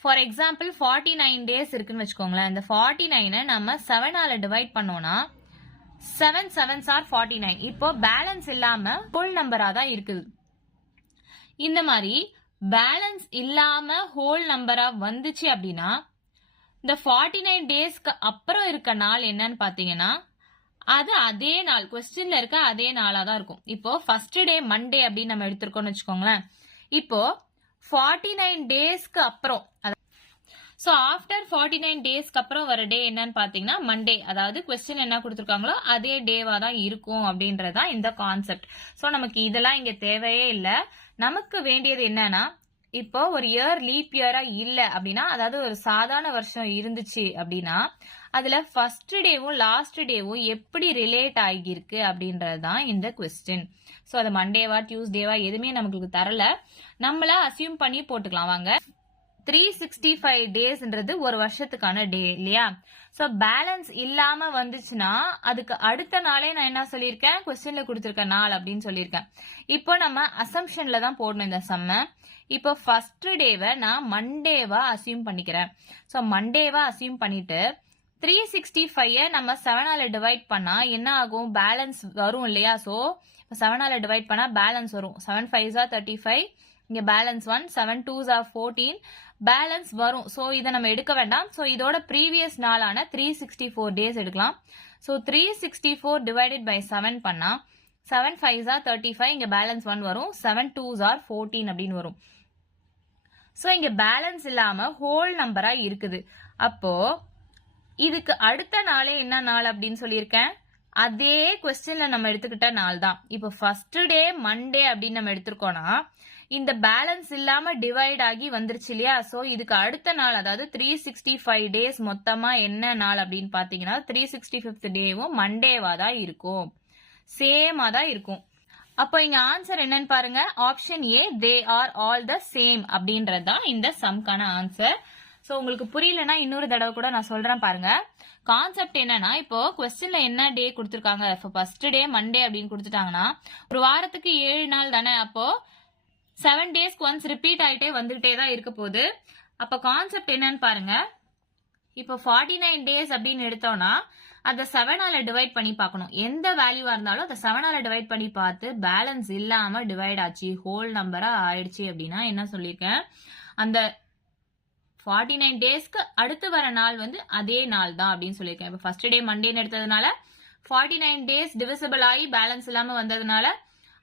ஃபார் எக்ஸாம்பிள் 49 டேஸ் இருக்குன்னு வச்சுக்கோங்களேன். இந்த 49 நம்ம 7ஆல டிவைட் பண்ணோம்னா 7 7s are 49. இப்போ பேலன்ஸ் இல்லாம ஹோல் நம்பரா தான் இருக்குது. இந்த மாதிரி பேலன்ஸ் இல்லாம ஹோல் நம்பரா வந்துச்சு அப்படின்னா இந்த 49 டேஸ்க்கு அப்புறம் இருக்க நாள் என்னன்னு பாத்தீங்கன்னா அது அதே நாள், கொஸ்டின்ல இருக்க அதே நாளா தான் இருக்கும். இப்போ ஃபர்ஸ்ட் டே மண்டே அப்படின்னு நம்ம எடுத்திருக்கோம்னு வச்சுக்கோங்களேன். இப்போ 49 டேஸ்க்கு அப்புறம், சோ ஆஃப்டர் 49 டேஸ்க்கு அப்புறம் வர டே என்னன்னு பாத்தீங்கன்னா மண்டே. அதாவது கொஸ்டின் என்ன கொடுத்துருக்காங்களோ அதே டேவா தான் இருக்கும் அப்படின்றதான் இந்த கான்செப்ட். சோ நமக்கு இதெல்லாம் இங்க தேவையே இல்ல. நமக்கு வேண்டியது என்னன்னா, இப்போ ஒரு இயர் லீப் இயரா இல்ல அப்படின்னா, அதாவது ஒரு சாதாரண வருஷம் இருந்துச்சு அப்படின்னா அதுல ஃபர்ஸ்ட் டேவும் லாஸ்ட் டேவும் எப்படி ரிலேட் ஆகியிருக்கு அப்படின்றதுதான் இந்த கொஸ்டின். சோ அது மண்டேவா டியூஸ்டேவா எதுவுமே நமக்கு தரல, நம்மள அசியூம் பண்ணி போட்டுக்கலாம் வாங்க. 365 டேஸ்ன்றது ஒரு வருஷத்துக்கான டே இல்லையா? சோ பேலன்ஸ் இல்லாம வந்துச்சுன்னா அதுக்கு அடுத்த நாளே நான் என்ன சொல்லியிருக்கேன்? கொஸ்டின்ல கொடுத்திருக்க நாள் அப்படின்னு சொல்லியிருக்கேன். இப்போ நம்ம அசம்ஷன்ல தான் போடணும் இந்த சம்ம. இப்போ ஃபர்ஸ்ட் டேவை நான் மண்டேவா அசியூம் பண்ணிக்கிறேன். சோ மண்டேவா அசியூம் பண்ணிட்டு 365 நம்ம 7ஆல டிவைட் பண்ணா என்ன ஆகும்? பேலன்ஸ் வரும் இல்லையா? சோ 7ஆல டிவைட் பண்ணா பேலன்ஸ் வரும். 7 5s are 35, இங்க பேலன்ஸ் 1, 7 2s are 14, பேலன்ஸ் வரும். சோ இதை நம்ம எடுக்க வேண்டாம். சோ இதோட ப்ரீவியஸ் நாளான 364 டேஸ் எடுக்கலாம். சோ 364 டிவைடட் பை 7 பண்ணா 7 5s are 35, இங்க பேலன்ஸ் 1 வரும். 7 2s are 14 அப்படின்னு வரும். சோ இங்க பேலன்ஸ் இல்லாம ஹோல் நம்பரா இருக்குது. அப்போ இதுக்கு அடுத்த நாளே என்ன நாள் அப்படின்னு சொல்லியிருக்கேன்? அதே கொஸ்டின்ல நம்ம எடுத்துக்கிட்ட நாள் தான். இப்போ ஃபர்ஸ்ட் டே மண்டே அப்படின்னு நம்ம எடுத்திருக்கோம்னா இந்த பேலன்ஸ் இல்லாம டிவைட் ஆகி வந்துருச்சு இல்லையா? சோ இதுக்கு அடுத்த நாள், அதாவது 365 டேஸ் மொத்தமா என்ன நாள் அப்படின்னு பாத்தீங்கன்னா 365th டேவும் மண்டேவா தான் இருக்கும், சேமா தான் இருக்கும். அப்போ இங்க ஆன்சர் என்னன்னு பாருங்க. Option A, they are all the same அப்படின்றதுதான் இந்த சம்கான ஆன்சர். சோ உங்களுக்கு புரியலன்னா இன்னொரு தடவை கூட நான் சொல்றேன் பாருங்க. கான்செப்ட் என்னன்னா, இப்போ கொஸ்டின்ல என்ன டே கொடுத்திருக்காங்க? இப்போ ஃபர்ஸ்ட் டே மண்டே அப்படின்னு கொடுத்துட்டாங்கன்னா ஒரு வாரத்துக்கு 7 நாள் தானே. அப்போ 7 டேஸ்க்கு ஒன்ஸ் ரிப்பீட் ஆயிட்டே வந்துகிட்டே தான் இருக்க போகுது. அப்ப கான்செப்ட் என்னன்னு பாருங்க. இப்போ 49 டேஸ் அப்படின்னு எடுத்தோம்னா அதை 7ஆல டிவைட் பண்ணி பார்க்கணும். எந்த வேல்யூவா இருந்தாலும் அதை 7ஆல டிவைட் பண்ணி பார்த்து பேலன்ஸ் இல்லாம டிவைட் ஆச்சு, ஹோல் நம்பரா ஆயிடுச்சு அப்படின்னா என்ன சொல்லியிருக்கேன்? அந்த 49 டேஸ்க்கு அடுத்து வர நாள் வந்து அதே நாள் தான் அப்படின்னு சொல்லியிருக்கேன். இப்போ ஃபர்ஸ்ட் டே மண்டேன்னு எடுத்ததுனால 49 டேஸ் டிவிசிபிள் ஆகி பேலன்ஸ் இல்லாம வந்ததுனால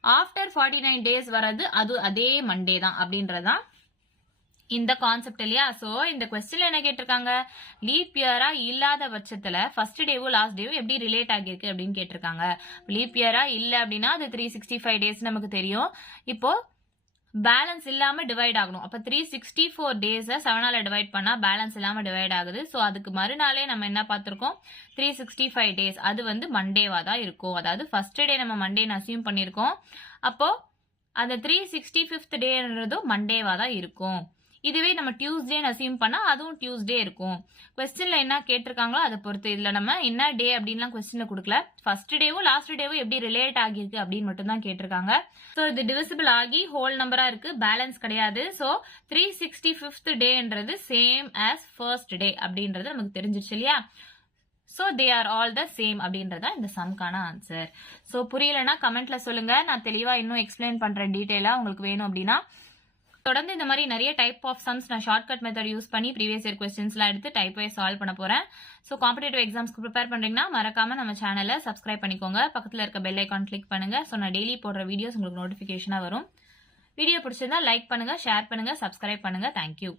ஆஃப்டர் 49 டேஸ் வர்றது அது அதே மண்டே தான் அப்படின்றதான் இந்த கான்செப்ட் இல்லையா? சோ இந்த கொஸ்டின்ல என்ன கேட்டிருக்காங்க? லீப் இயரா இல்லாத பட்சத்துல ஃபர்ஸ்ட் டேவும் லாஸ்ட் டேவும் எப்படி ரிலேட் ஆகிருக்கு அப்படின்னு கேட்டிருக்காங்க. லீப் இயரா இல்ல அப்படின்னா அது 365 டேஸ் நமக்கு தெரியும். இப்போ பேலன்ஸ் இல்லாம டிவைட் ஆகணும். அப்ப 364 டேஸ் 7ஆல டிவைட் பண்ணா பேலன்ஸ் இல்லாம டிவைட் ஆகுது. சோ அதுக்கு மறுநாளே நம்ம என்ன பார்த்திருக்கோம்? 365 டேஸ் அது வந்து மண்டேவா தான் இருக்கும். அதாவது ஃபர்ஸ்ட் டே நம்ம மண்டேன்னு அசியூம் பண்ணிருக்கோம். அப்போ அந்த 365th டேன்றதும் மண்டேவா தான் இருக்கும். இதுவே நம்ம டியூஸ்டேன்னு அசியூம் பண்ணா அதுவும் டியூஸ்டே இருக்கும். கொஸ்டின்ல என்ன கேட்டிருக்காங்களோ அதை பொறுத்து. இதுல நம்ம என்ன டே அப்படின்லாம் கொஸ்டின்ல கொடுக்கல. ஃபர்ஸ்ட் டேவும் லாஸ்ட் டேவும் எப்படி ரிலேட் ஆகியிருக்கு அப்படின்னு மட்டும் தான் கேட்டிருக்காங்க. ஸோ இது டிவிசிபிள் ஆகி ஹோல் நம்பரா இருக்கு, பேலன்ஸ் கிடையாது. ஸோ 365th டேன்றது சேம் ஆஸ் ஃபர்ஸ்ட் டே அப்படின்றது நமக்கு தெரிஞ்சிருச்சு இல்லையா? So they are all the same அப்படின்றதா இந்த சம்கான ஆன்சர். ஸோ புரியலன்னா கமெண்ட்ல சொல்லுங்க, நான் தெளிவா இன்னும் எக்ஸ்பிளைன் பண்றேன் டீட்டெயிலா. உங்களுக்கு வேணும் அப்படின்னா தொடர்ந்து இந்த மாதிரி நிறைய டைப் ஆஃப் சம்ஸ் நான் ஷார்ட்கட் மெத்தட் யூஸ் பண்ணி ப்ரீவியஸ் இயர் கொஸ்டின்ஸ்லாம் எடுத்து டைப் வைஸ் சால்வ் பண்ண போறேன். ஸோ காம்படிட்டிவ் எக்ஸாம்ஸ்க்கு ப்ரிப்பேர் பண்றீங்கன்னா மறக்காம நம்ம சேனலை சப்ஸ்கிரைப் பண்ணிக்கோங்க. பக்கத்தில் இருக்க பெல் ஐக்கான் கிளிக் பண்ணுங்க. ஸோ நான் டெய்லி போடுற வீடியோஸ் உங்களுக்கு நோட்டிஃபிகேஷனா வரும். வீடியோ பிடிச்சிருந்தா லைக் பண்ணுங்க, ஷேர் பண்ணுங்க, சப்ஸ்கிரைப் பண்ணுங்க. தேங்க்யூ.